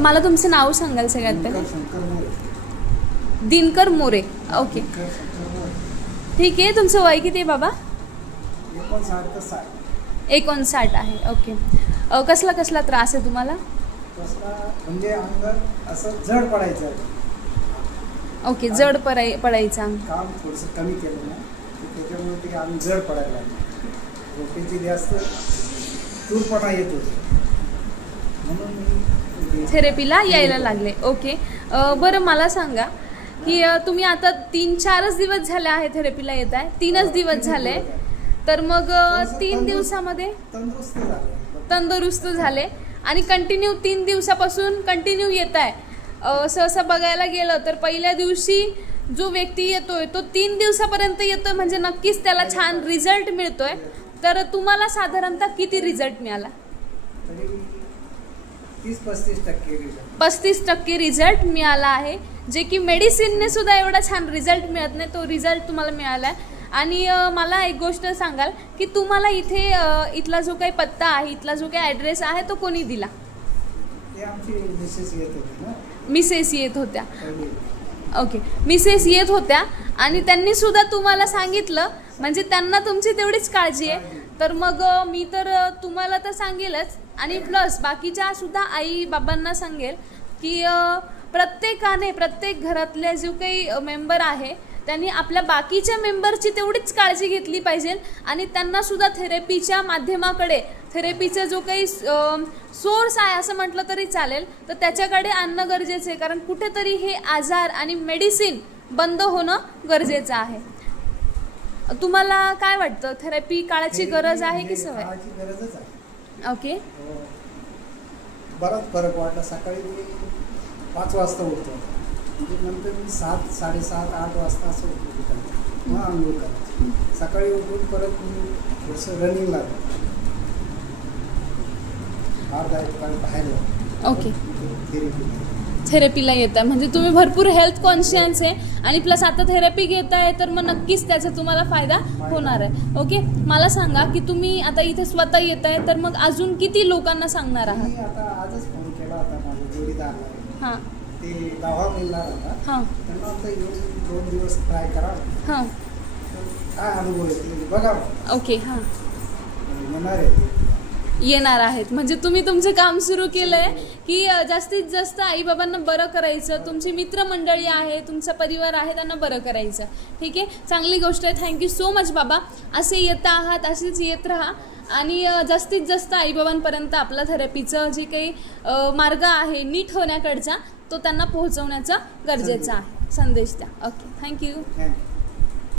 मला तुमचं नाव सांगाल सगळ्यात पहिले? दिनकर मोरे. ओके, ठीक आहे. तुमचं वय किती आहे बाबा? 59 आहे. ओके, कसला कसला त्रास आहे तुम्हाला? म्हणजे अंग असं जड पडायचं. ओके, जड पडायचं अंग. काम थोडंसं कमी केलं ना त्याच्यामुळे ते अंग जड पडायला लागलं. झोपेची जास्त चूरपणा येत होती म्हणून मी थेरपीला यायला लागले. ओके, बरं मला सांगा की तुम्ही आता 3-4 दिवस झाले आहे थेरपीला येत आहे? 3 दिवस झाले. तर मग 3 दिवसामध्ये तंदुरुस्त झाले आणि कंटिन्यू 3 दिवसापासून कंटिन्यू येत आहे. सहसा बघायला गेलं तर पहिल्या दिवशी जो व्यक्ती येतोय तो 3 दिवसापर्यंत येतोय, म्हणजे नक्कीच त्याला छान रिझल्ट मिळतोय. तर तुम्हाला साधारणतः किती रिझल्ट मिळाला? 35% रिझल्ट मिळाला आहे, जे की मेडिसिनने सुद्धा एवढा छान रिझल्ट मिळत नाही. तो रिझल्ट तुम्हाला मिळाला आहे. आणि मला एक गोष्ट सांगाल की तुम्हाला इथे इथला जो काही पत्ता आहे, इथला जो काही ॲड्रेस आहे तो कोणी दिला? मिसेस येत होत्या. ओके, मिसेस येत होत्या आणि त्यांनी सुद्धा तुम्हाला सांगितलं, म्हणजे त्यांना तुमची तेवढीच काळजी आहे. तर मग मी तर तुम्हाला तर सांगेलच आणि प्लस बाकीच्या सुद्धा आई बाबांना सांगेल की प्रत्येक घरातले जो काही मेंबर आहे त्यांनी आपल्या बाकीच्या मेंबरची तेवढीच काळजी घेतली पाहिजे आणि त्यांना सुद्धा थेरपीच्या माध्यमाकडे, थेरपीचा जो काही सोर्स आहे असं म्हटलं तरी चालेल, तर त्याच्याकडे आणणं गरजेचं आहे. कारण कुठेतरी हे आजार आणि मेडिसिन बंद होणं गरजेचं आहे. तुम्हाला काय वाटतं, थेरपी काळाची गरज आहे की सवय? ओके, बराच फरक वाटला. सकाळी मी 5 वाजता उठतो, नंतर मी 7, 7:30, 8 वाजता असं उठतो. मग आंघोळ करायची. सकाळी उठून परत मी थोडंसं रनिंग लागलं, अर्धा एक तास बाहेर. ओके, थेरपीला येत आहे म्हणजे तुम्ही भरपूर हेल्थ कॉन्शियस आहे आणि प्लस आता थेरपी घेत आहे, तर मग नक्कीच त्याचा तुम्हाला फायदा होणार आहे. ओके, मला सांगा की तुम्ही आता इथे स्वतः येत आहे, तर मग अजून किती लोकांना सांगणार आहात? आता आजच फोन केला होता माझा जोडीदार, हां, ते दवा मिळणार होता. हां, त्यांना आता 2 दिवस ट्राय करा. हां, काय अनुभव येते बघा. ओके, हां, येणार आहेत. म्हणजे तुम्ही तुमचं काम सुरू केलंय की जास्तीत जास्त आई बाबांना बरं करायचं, तुमची मित्रमंडळी आहे, तुमचा परिवार आहे, त्यांना बरं करायचं. ठीक आहे, चांगली गोष्ट आहे. थँक्यू सो मच बाबा. असे येत आहात, असेच येत राहा आणि जास्तीत जास्त आईबाबांपर्यंत आपला थेरपीचं जे काही मार्ग आहे नीट होण्याकडचा, तो त्यांना पोहोचवण्याचा गरजेचा आहे. संदेश द्या. Okay, thank you.